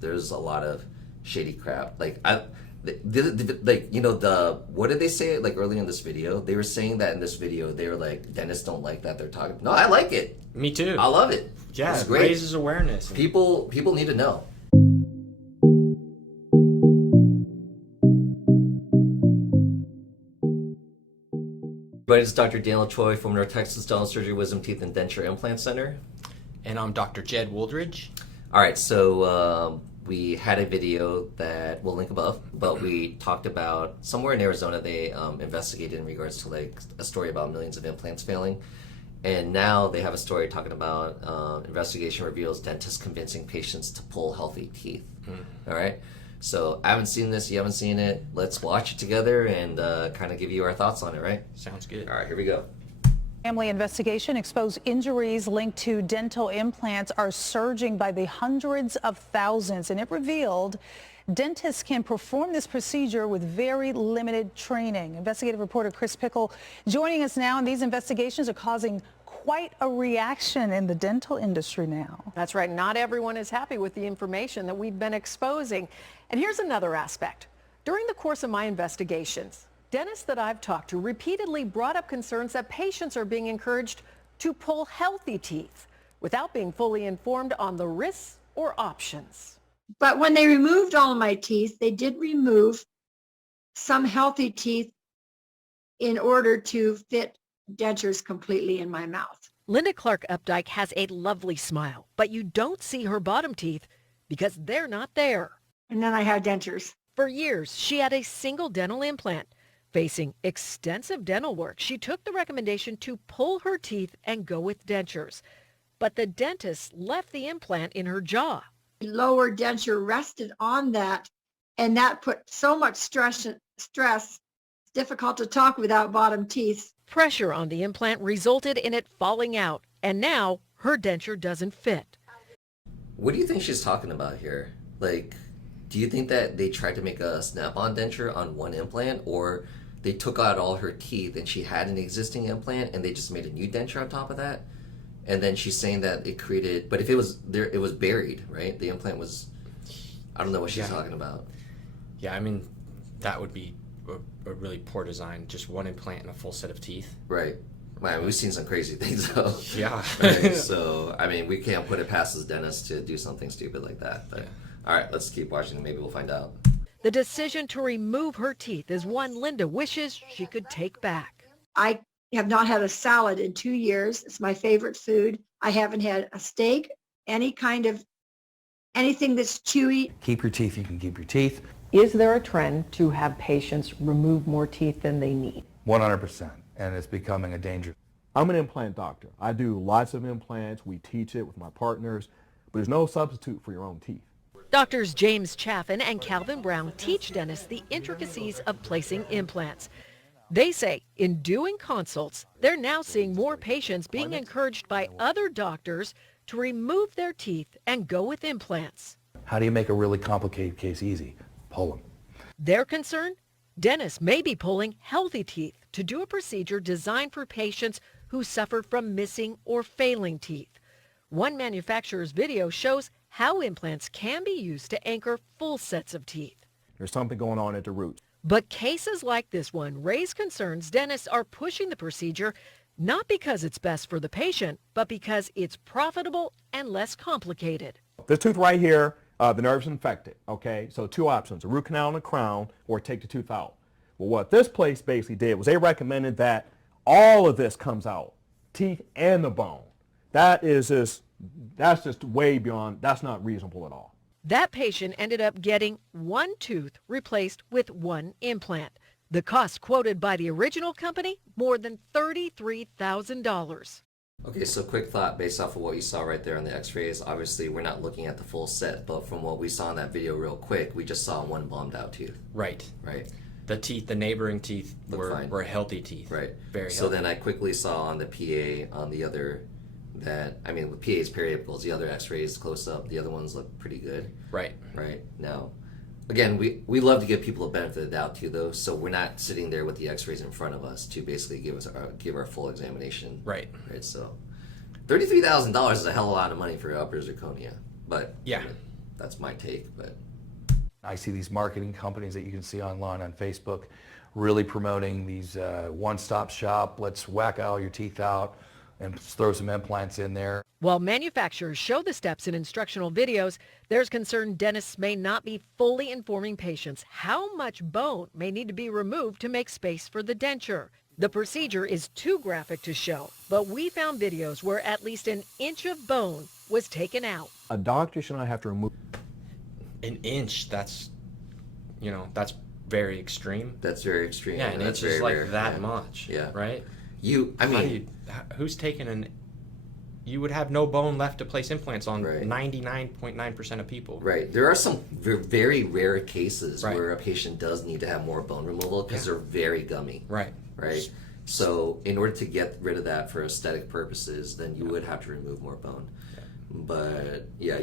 There's a lot of shady crap. What did they say like earlier in this video? They were saying that in this video they were like dentists don't like that they're talking. No, I like it. Me too. I love it. Yeah, it's it great. raises awareness. People need to know. Everybody, it's Dr. Daniel Choi from North Texas Dental Surgery, Wisdom Teeth, and Denture Implant Center. And I'm Dr. Jed Wooldridge. All right, so we had a video that we'll link above, but we talked about somewhere in Arizona they investigated in regards to like a story about millions of implants failing. And now they have a story talking about investigation reveals dentists convincing patients to pull healthy teeth. All right. So I haven't seen this. You haven't seen it. Let's watch it together and kind of give you our thoughts on it, right? Sounds good. All right, here we go. Family investigation exposed injuries linked to dental implants are surging by the hundreds of thousands, and it revealed dentists can perform this procedure with very limited training. Investigative reporter Chris Pickle joining us now, and these investigations are causing quite a reaction in the dental industry now. That's right. Not everyone is happy with the information that we've been exposing. And here's another aspect. During the course of my investigations, dentists that I've talked to repeatedly brought up concerns that patients are being encouraged to pull healthy teeth without being fully informed on the risks or options. But when they removed all of my teeth, they did remove some healthy teeth in order to fit dentures completely in my mouth. Linda Clark Updike has a lovely smile, but you don't see her bottom teeth because they're not there. And then I had dentures. For years, she had a single dental implant. Facing extensive dental work, she took the recommendation to pull her teeth and go with dentures. But the dentist left the implant in her jaw. The lower denture rested on that, and that put so much stress. It's difficult to talk without bottom teeth. Pressure on the implant resulted in it falling out, and now her denture doesn't fit. What do you think she's talking about here? Like, do you think that they tried to make a snap-on denture on one implant, or they took out all her teeth and she had an existing implant and they just made a new denture on top of that? And then she's saying that it created, but if it was there, it was buried, right? The implant was, I don't know what she's talking about. Yeah, I mean, that would be a really poor design. Just one implant and a full set of teeth. Right. Man, we've seen some crazy things though. Yeah. Right? So, I mean, we can't put it past this dentist to do something stupid like that. But, all right, let's keep watching. Maybe we'll find out. The decision to remove her teeth is one Linda wishes she could take back. I have not had a salad in 2 years. It's my favorite food. I haven't had a steak, anything that's chewy. Keep your teeth, you can keep your teeth. Is there a trend to have patients remove more teeth than they need? 100%, and it's becoming a danger. I'm an implant doctor. I do lots of implants. We teach it with my partners, but there's no substitute for your own teeth. Doctors James Chaffin and Calvin Brown teach dentists the intricacies of placing implants. They say in doing consults, they're now seeing more patients being encouraged by other doctors to remove their teeth and go with implants. How do you make a really complicated case easy? Pull them. Their concern? Dentists may be pulling healthy teeth to do a procedure designed for patients who suffer from missing or failing teeth. One manufacturer's video shows how implants can be used to anchor full sets of teeth. There's something going on at the roots. But cases like this one raise concerns dentists are pushing the procedure not because it's best for the patient, but because it's profitable and less complicated. This tooth right here, the nerve's infected, okay? So 2 options, a root canal and a crown, or take the tooth out. Well, what this place basically did was they recommended that all of this comes out, teeth and the bone. That's just way beyond, that's not reasonable at all. That patient ended up getting one tooth replaced with one implant. The cost quoted by the original company, more than $33,000. Okay, so quick thought based off of what you saw right there on the x-rays. Obviously, we're not looking at the full set, but from what we saw in that video real quick, we just saw one bombed out tooth. Right. Right. The neighboring teeth were healthy teeth. Right. Very healthy. So then I quickly saw on the PA on the other with PA's periapicals, the other x-rays close up, the other ones look pretty good. Right. Right. Now, again, we love to give people a benefit of the doubt too, though, so we're not sitting there with the x-rays in front of us to basically give our full examination. Right. So $33,000 is a hell of a lot of money for upper zirconia, but yeah, that's my take, but. I see these marketing companies that you can see online on Facebook really promoting these one-stop shop, let's whack all your teeth out and throw some implants in there. While manufacturers show the steps in instructional videos, there's concern dentists may not be fully informing patients how much bone may need to be removed to make space for the denture. The procedure is too graphic to show, but we found videos where at least an inch of bone was taken out. A doctor should not have to remove. An inch, that's very extreme. That's very extreme. Yeah, an that's inch is very like rare. that Yeah. much. Yeah. Right? Who's taking you would have no bone left to place implants on Right. 99.9% of people. Right. There are some very rare cases Right. where a patient does need to have more bone removal because they're very gummy. Right. Right. So in order to get rid of that for aesthetic purposes, then you would have to remove more bone. Yeah. But yeah,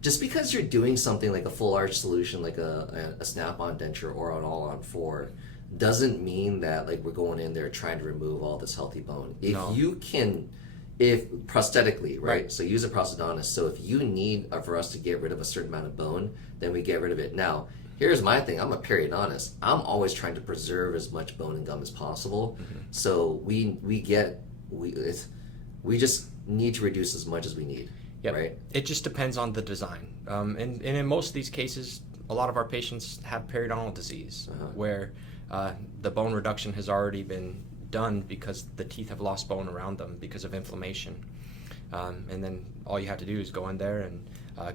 just because you're doing something like a full arch solution, like a snap-on denture or an all-on 4, doesn't mean that like we're going in there trying to remove all this healthy bone. If prosthetically, right? So use a prosthodontist. So if you need for us to get rid of a certain amount of bone, then we get rid of it. Now, here's my thing. I'm a periodontist. I'm always trying to preserve as much bone and gum as possible. Mm-hmm. So we just need to reduce as much as we need. Yep. Right? It just depends on the design. And in most of these cases, a lot of our patients have periodontal disease where the bone reduction has already been done because the teeth have lost bone around them because of inflammation. And then all you have to do is go in there and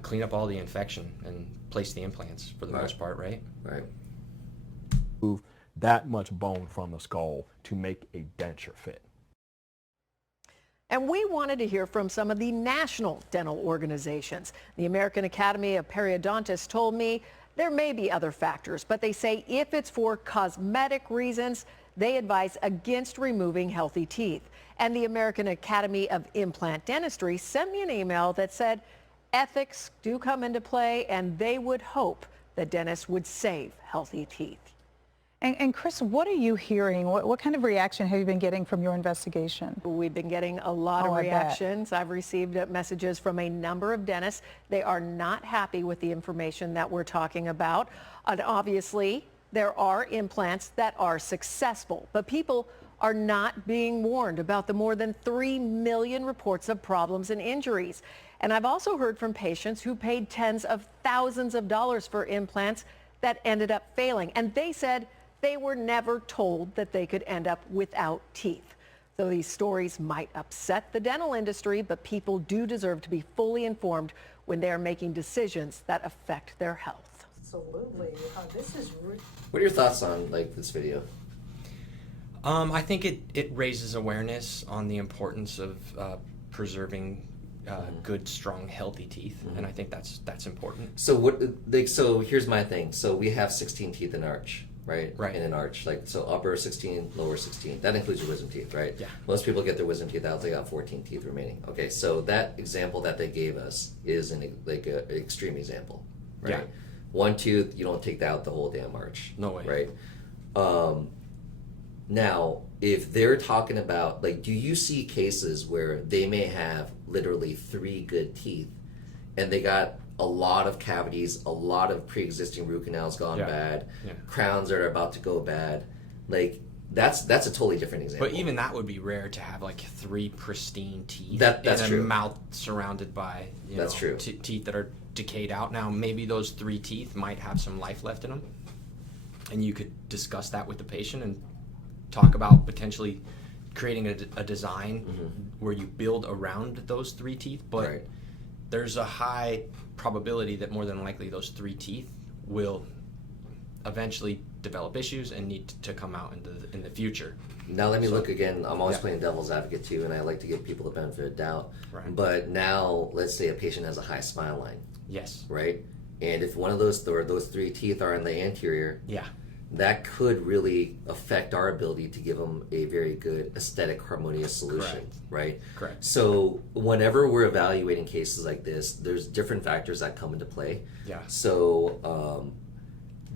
clean up all the infection and place the implants for the most part, right? Right. Remove that much bone from the skull to make a denture fit. And we wanted to hear from some of the national dental organizations. The American Academy of Periodontists told me there may be other factors, but they say if it's for cosmetic reasons, they advise against removing healthy teeth. And the American Academy of Implant Dentistry sent me an email that said ethics do come into play and they would hope that dentists would save healthy teeth. And Chris, what are you hearing? What kind of reaction have you been getting from your investigation? We've been getting a lot of reactions. I've received messages from a number of dentists. They are not happy with the information that we're talking about. And obviously, there are implants that are successful, but people are not being warned about the more than 3 million reports of problems and injuries. And I've also heard from patients who paid tens of thousands of dollars for implants that ended up failing. And they said they were never told that they could end up without teeth. So these stories might upset the dental industry, but people do deserve to be fully informed when they are making decisions that affect their health. Absolutely. What are your thoughts on like this video? I think it raises awareness on the importance of preserving good, strong, healthy teeth, and I think that's important. So here's my thing. So we have 16 teeth in arch, right? Right. In an arch, like so upper 16, lower 16. That includes your wisdom teeth, right? Yeah. Most people get their wisdom teeth out. They got 14 teeth remaining. Okay, so that example that they gave us is an extreme example, right? Yeah. One tooth, you don't take out the whole damn arch. No way. Right. Now, if they're talking about, like, do you see cases where they may have literally 3 good teeth and they got a lot of cavities, a lot of pre-existing root canals gone bad, crowns that are about to go bad? Like, that's a totally different example. But even that would be rare to have like 3 pristine teeth That's and true. a mouth surrounded by True. Teeth that are decayed out. Now maybe those 3 teeth might have some life left in them, and you could discuss that with the patient and talk about potentially creating a design where you build around those 3 teeth, but there's a high probability that more than likely those 3 teeth will eventually develop issues and need to come out in the future. Now let me look again. I'm always playing devil's advocate too, and I like to give people the benefit of doubt. Right. But now, let's say a patient has a high smile line. Yes. Right? And if one of those 3 teeth are in the anterior, Yeah. that could really affect our ability to give them a very good aesthetic harmonious solution. Correct. Right? Correct. So whenever we're evaluating cases like this, there's different factors that come into play. Yeah. So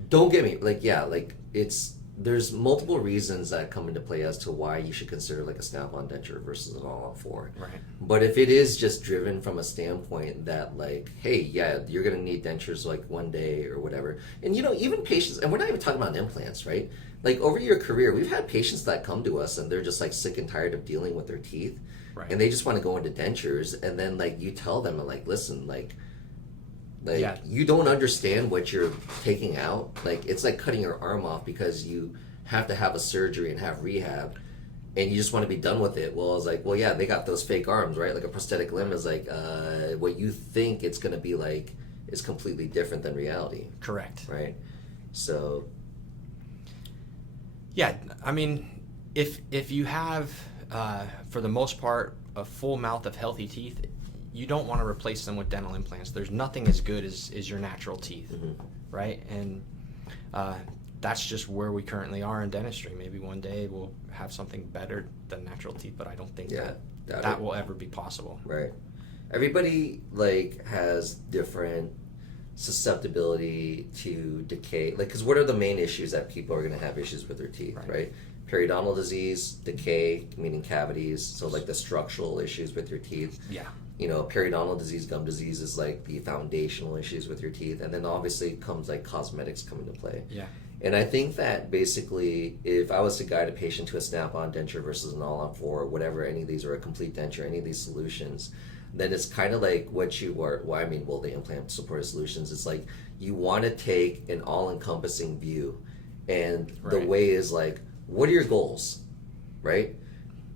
don't get me, like, yeah, like, it's there's multiple reasons that come into play as to why you should consider like a snap-on denture versus an all-on-4. Right. But if it is just driven from a standpoint that like, hey, yeah, you're gonna need dentures like one day or whatever, and even patients, and we're not even talking about implants, right? Like over your career, we've had patients that come to us and they're just like sick and tired of dealing with their teeth, Right. and they just want to go into dentures, and then like you tell them like, listen, like Yeah. you don't understand what you're taking out. Like it's like cutting your arm off because you have to have a surgery and have rehab, and you just want to be done with it. Well, I was like, well, yeah, they got those fake arms, right? Like a prosthetic limb is like what you think it's going to be like is completely different than reality, Correct. right? So Yeah, I mean, if you have, for the most part, a full mouth of healthy teeth, you don't want to replace them with dental implants. There's nothing as good as your natural teeth, right? And that's just where we currently are in dentistry. Maybe one day we'll have something better than natural teeth, but I don't think that will ever be possible. right, everybody like has different susceptibility to decay, like, because what are the main issues that people are going to have issues with their teeth, right? Periodontal disease, decay, meaning cavities, so like the structural issues with your teeth. Yeah. Periodontal disease, gum disease is like the foundational issues with your teeth, and then obviously comes like cosmetics come into play. Yeah. And I think that basically, if I was to guide a patient to a snap-on denture versus an all-on-4, whatever, any of these, or a complete denture, any of these solutions, then it's kind of like what you are, the implant supported solutions, it's like you want to take an all-encompassing view, and the way is like, what are your goals, right?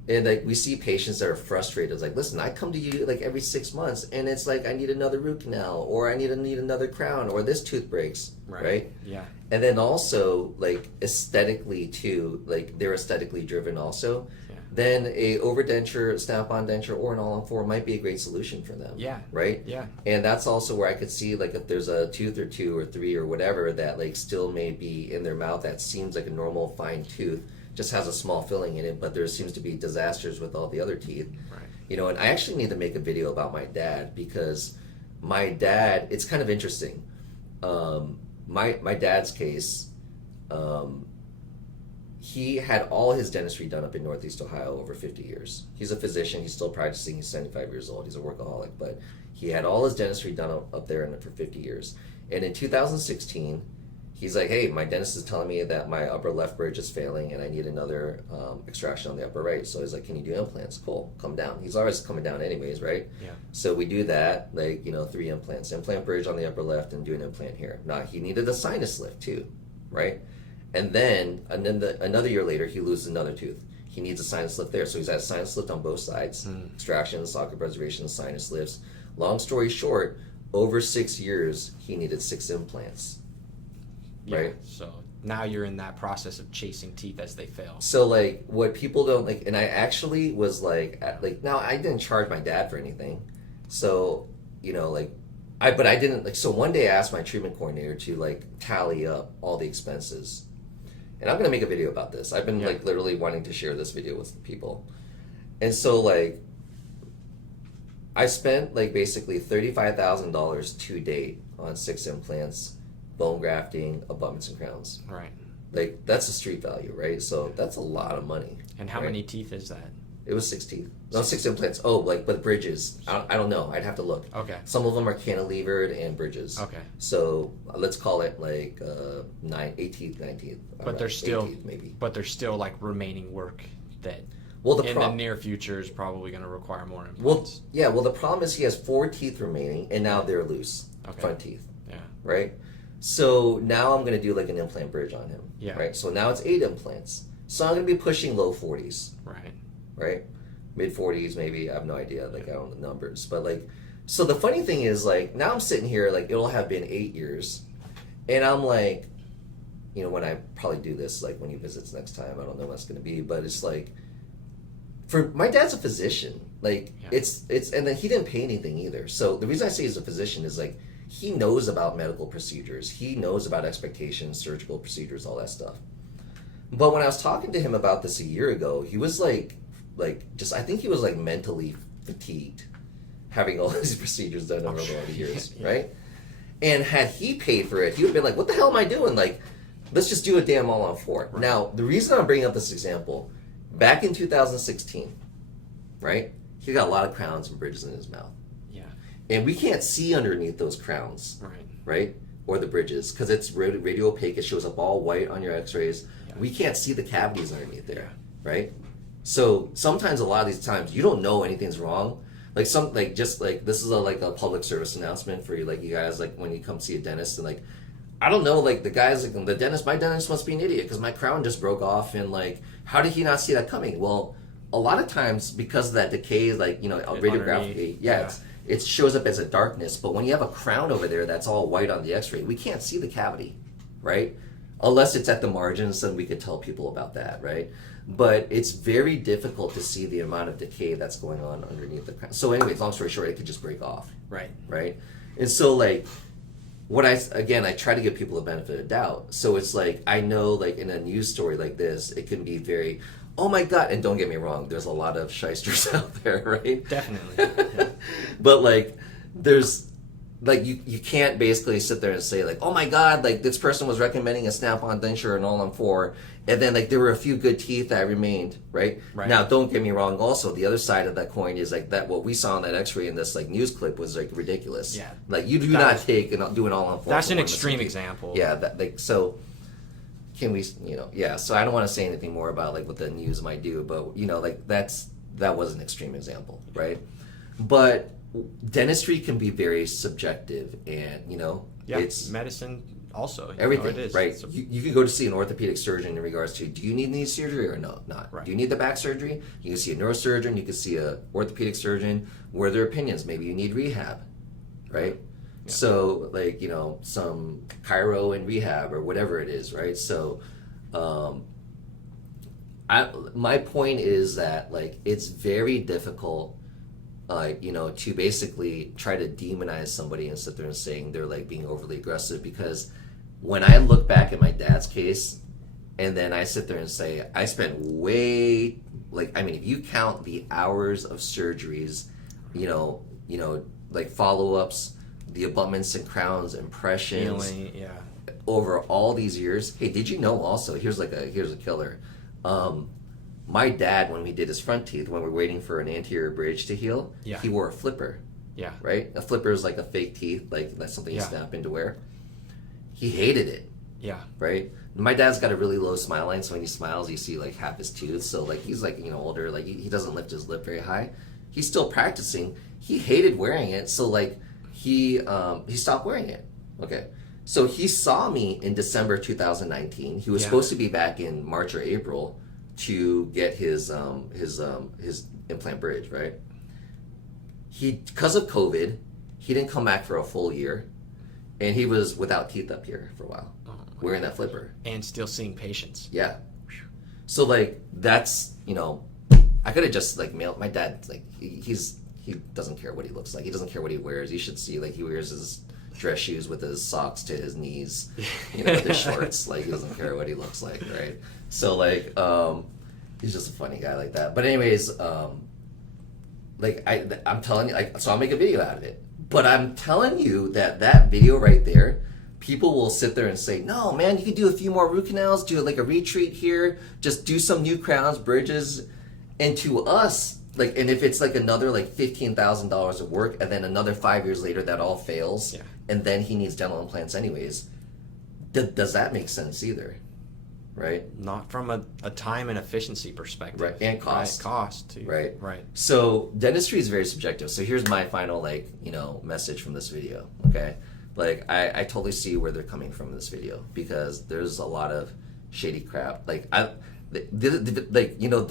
And like we see patients that are frustrated. It's like, listen, I come to you like every 6 months, and it's like I need another root canal, or I need another crown, or this tooth breaks, right? Yeah. And then also like aesthetically too, like they're aesthetically driven also. Yeah. Then a overdenture, snap-on denture, or an all-on-4 might be a great solution for them. Yeah. Right. Yeah. And that's also where I could see like if there's a tooth or two or three or whatever that like still may be in their mouth that seems like a normal fine tooth, just has a small filling in it, but there seems to be disasters with all the other teeth. Right. And I actually need to make a video about my dad, because my dad, it's kind of interesting. My dad's case, he had all his dentistry done up in Northeast Ohio over 50 years. He's a physician, he's still practicing, he's 75 years old, he's a workaholic, but he had all his dentistry done up there for 50 years. And in 2016, he's like, hey, my dentist is telling me that my upper left bridge is failing and I need another extraction on the upper right. So he's like, can you do implants? Cool, come down. He's always coming down anyways, right? Yeah. So we do that, like, 3 implants. Implant bridge on the upper left and do an implant here. Now, he needed a sinus lift too, right? And then another year later, he loses another tooth. He needs a sinus lift there. So he's had a sinus lift on both sides, extraction, socket preservation, sinus lifts. Long story short, over 6 years, he needed 6 implants. Right. So now you're in that process of chasing teeth as they fail. So like what people don't like, and I actually was like now I didn't charge my dad for anything. So, but I didn't like, so one day I asked my treatment coordinator to like tally up all the expenses. And I'm going to make a video about this. I've been like literally wanting to share this video with people. And so like I spent like basically $35,000 to date on 6 implants, bone grafting, abutments, and crowns. Right. Like that's a street value, right? So that's a lot of money. And how many teeth is that? It was 6 teeth. No, 6 implants. Oh, like but bridges. I don't know. I'd have to look. Okay. Some of them are cantilevered and bridges. Okay. So let's call it like 8 teeth, 9 teeth. But there's still 8 teeth, maybe. But there's still like remaining work that The in the near future is probably going to require more implants. Well, yeah. Well, the problem is he has 4 teeth remaining, and now they're loose. Okay. Front teeth. Yeah. Right. So now I'm going to do like an implant bridge on him. Yeah. Right. So now it's 8 implants. So I'm going to be pushing low 40s. Right. Right. Mid 40s maybe. I have no idea. Like I don't know the numbers, but like. So the funny thing is like now I'm sitting here like it'll have been 8 years, and I'm like, when I probably do this like when he visits next time, I don't know what it's going to be, but it's like. For my dad's a physician, like it's and then he didn't pay anything either. So the reason I say he's a physician is like he knows about medical procedures, he knows about expectations, surgical procedures, all that stuff. But when I was talking to him about this a year ago, he was like just I think he was like mentally fatigued, having all these procedures done over a lot of years, right? And had he paid for it, he would have been like, "What the hell am I doing?" Like, let's just do a damn all-on-4. Right. Now, the reason I'm bringing up this example, back in 2016, right? He got a lot of crowns and bridges in his mouth. Yeah. And we can't see underneath those crowns, Right. right? Or the bridges, because it's radio opaque. It shows up all white on your x-rays. Yeah. We can't see the cavities underneath there, right? So sometimes, a lot of these times, you don't know anything's wrong. Like just like this is like a public service announcement for you, like you guys, like when you come see a dentist, and like, I don't know, like the guys, like the dentist, my dentist must be an idiot because my crown just broke off, and like, how did he not see that coming? Well, a lot of times because of that decay, like, you know, radiography, it shows up as a darkness. But when you have a crown over there that's all white on the x-ray, we can't see the cavity, right? Unless it's at the margins, then we could tell people about that, right? But it's very difficult to see the amount of decay that's going on underneath the crown. So anyways, long story short, it could just break off, Right. right? And so like, I try to give people the benefit of doubt. So it's like, I know like in a news story like this, it can be very, oh my God, and don't get me wrong, there's a lot of shysters out there, right? Definitely. Yeah. But like, there's, like, you can't basically sit there and say like, oh my God, like this person was recommending a snap-on denture and all-on-4, and then like there were a few good teeth that remained, right? Right. Now, don't get me wrong, also, the other side of that coin is like that what we saw on that x-ray in this like news clip was like ridiculous. Yeah. Like, you do That not was- take and do an all-on-4. That's for an one extreme missing teeth. example. Yeah, that, like, so can we, you know, yeah, so I don't want to say anything more about like what the news might do, but you know, like that was an extreme example, right? But dentistry can be very subjective, and you know, Yeah. it's Medicine also. everything, It is. right? It's a- You can go to see an orthopedic surgeon in regards to, do you need knee surgery or no, not? Right. Do you need the back surgery? You can see a neurosurgeon, you can see a orthopedic surgeon, where their opinions, maybe you need rehab, right? Yeah. So like, you know, some chiro and rehab or whatever it is, right? So my point is that like, it's very difficult, you know, to basically try to demonize somebody and sit there and saying they're like being overly aggressive, because when I look back at my dad's case, and then I sit there and say, I spent way, like, I mean, if you count the hours of surgeries, you know, like follow-ups, the abutments and crowns, impressions, Healing, yeah. over all these years. Hey, did you know also, here's a killer. My dad, when we did his front teeth, when we were waiting for an anterior bridge to heal, Yeah. he wore a flipper, Yeah. right? A flipper is like a fake teeth, like that's something you Yeah. snap into wear. He hated it, Yeah. right? My dad's got a really low smile line, so when he smiles, you see like half his tooth. So like, he's like, you know, older, like he doesn't lift his lip very high. He's still practicing. He hated wearing it, so like he stopped wearing it. Okay. So he saw me in December 2019. He was Yeah. supposed to be back in March or April to get his implant bridge, right? Because of COVID, he didn't come back for a full year, and he was without teeth up here for a while, Oh, my wearing that flipper. And still seeing patients. Yeah. So like, that's, you know, I could have just like mailed my dad. Like he doesn't care what he looks like. He doesn't care what he wears. You should see like he wears his dress shoes with his socks to his knees, you know, with his shorts. Like, he doesn't care what he looks like, right? So like, he's just a funny guy like that. But anyways, like I'm telling you, like, so I'll make a video out of it. But I'm telling you that video right there, people will sit there and say, no, man, you can do a few more root canals, do like a retreat here, just do some new crowns, bridges. And to us, like, and if it's like another like $15,000 of work, and then another 5 years later that all fails, Yeah. and then he needs dental implants anyways, does that make sense either? Right? Not from a time and efficiency perspective. Right, and cost. Right, cost too. Right. Right. So dentistry is very subjective. So here's my final, like, you know, message from this video. Okay, like I totally see where they're coming from in this video, because there's a lot of shady crap. Like like, you know,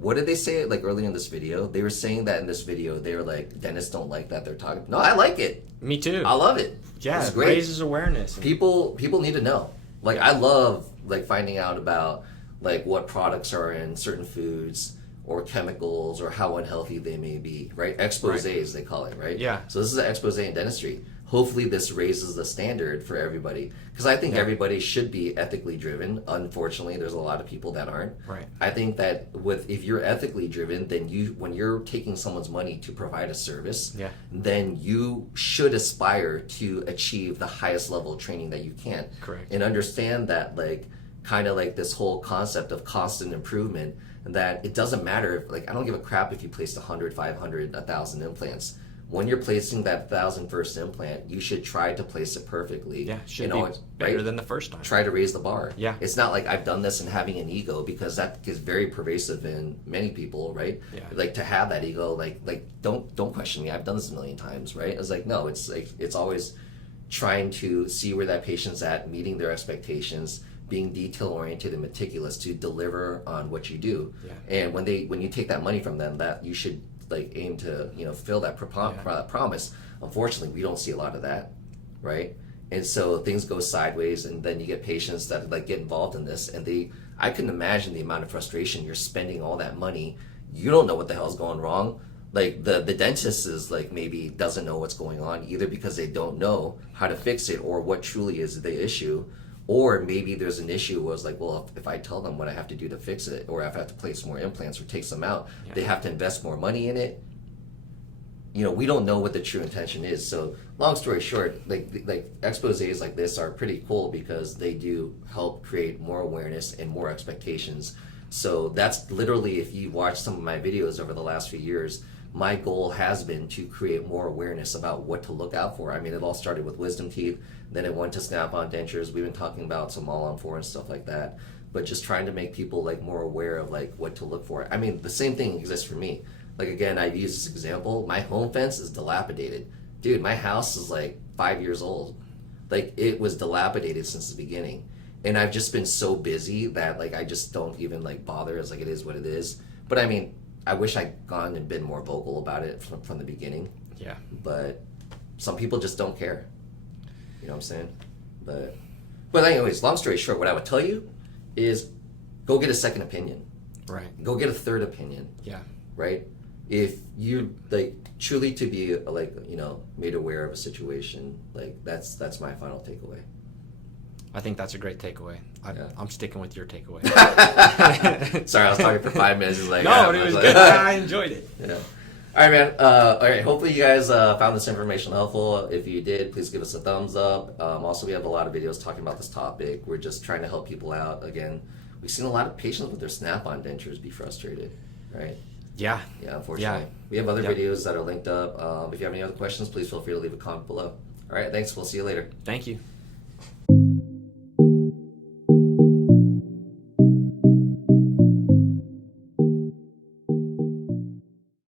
what did they say like earlier in this video? They were saying that in this video they were like, dentists don't like that they're talking. No, I like it. Me too. I love it. Yeah, It's it great. raises awareness. People need to know. Like, Yeah. I love like finding out about like what products are in certain foods or chemicals or how unhealthy they may be, right? Exposés, they call it, right? Yeah. So this is an expose in dentistry. hopefully this raises the standard for everybody, because I think everybody should be ethically driven. Unfortunately, there's a lot of people that aren't. Right. I think that if you're ethically driven, then when you're taking someone's money to provide a service, then you should aspire to achieve the highest level of training that you can. Correct. And understand that, like, kind of like this whole concept of constant improvement, that it doesn't matter if, like, I don't give a crap if you placed 100, 500, 1,000 implants. When you're placing that 1,000 first implant, you should try to place it perfectly. Yeah, should be better than the first time. Try to raise the bar. Yeah. It's not like I've done this and having an ego, because that is very pervasive in many people, right? Yeah. Like, to have that ego, like don't question me. I've done this a million times, right? It's like, no, it's like, it's always trying to see where that patient's at, meeting their expectations, being detail oriented and meticulous to deliver on what you do. Yeah. And when you take that money from them, that you should, like, aim to, you know, fill that promise. Unfortunately, we don't see a lot of that, right? And so things go sideways, and then you get patients that, like, get involved in this, and I couldn't imagine the amount of frustration. You're spending all that money, you don't know what the hell's going wrong. Like, the dentist is, like, maybe doesn't know what's going on, either because they don't know how to fix it or what truly is the issue. Or maybe there's an issue where it's like, well, if I tell them what I have to do to fix it, or if I have to place more implants or take some out, they have to invest more money in it. You know, we don't know what the true intention is. So, long story short, like exposés like this are pretty cool, because they do help create more awareness and more expectations. So that's literally, if you watch some of my videos over the last few years, my goal has been to create more awareness about what to look out for. I mean, it all started with wisdom teeth, then it went to snap-on dentures. We've been talking about some all-on-4 and stuff like that, but just trying to make people, like, more aware of, like, what to look for. I mean, the same thing exists for me. Like, again, I've used this example. My home fence is dilapidated. Dude, my house is like 5 years old. Like, it was dilapidated since the beginning. And I've just been so busy that, like, I just don't even, like, bother. It's like, it is what it is. But I mean, I wish I'd gone and been more vocal about it from the beginning. Yeah. But some people just don't care. You know what I'm saying? But anyways, long story short, what I would tell you is go get a second opinion. Right. Go get a third opinion. Yeah. Right? If you, like, truly to be, like, you know, made aware of a situation, like, that's my final takeaway. I think that's a great takeaway. I'm sticking with your takeaway. Sorry, I was talking for 5 minutes. Like, no, it was good. I enjoyed it. Yeah. All right, man. All right. Hopefully you guys found this information helpful. If you did, please give us a thumbs up. Also, we have a lot of videos talking about this topic. We're just trying to help people out. Again, we've seen a lot of patients with their snap-on dentures be frustrated, right? Yeah. Yeah, unfortunately. Yeah. We have other videos that are linked up. If you have any other questions, please feel free to leave a comment below. All right, thanks. We'll see you later. Thank you.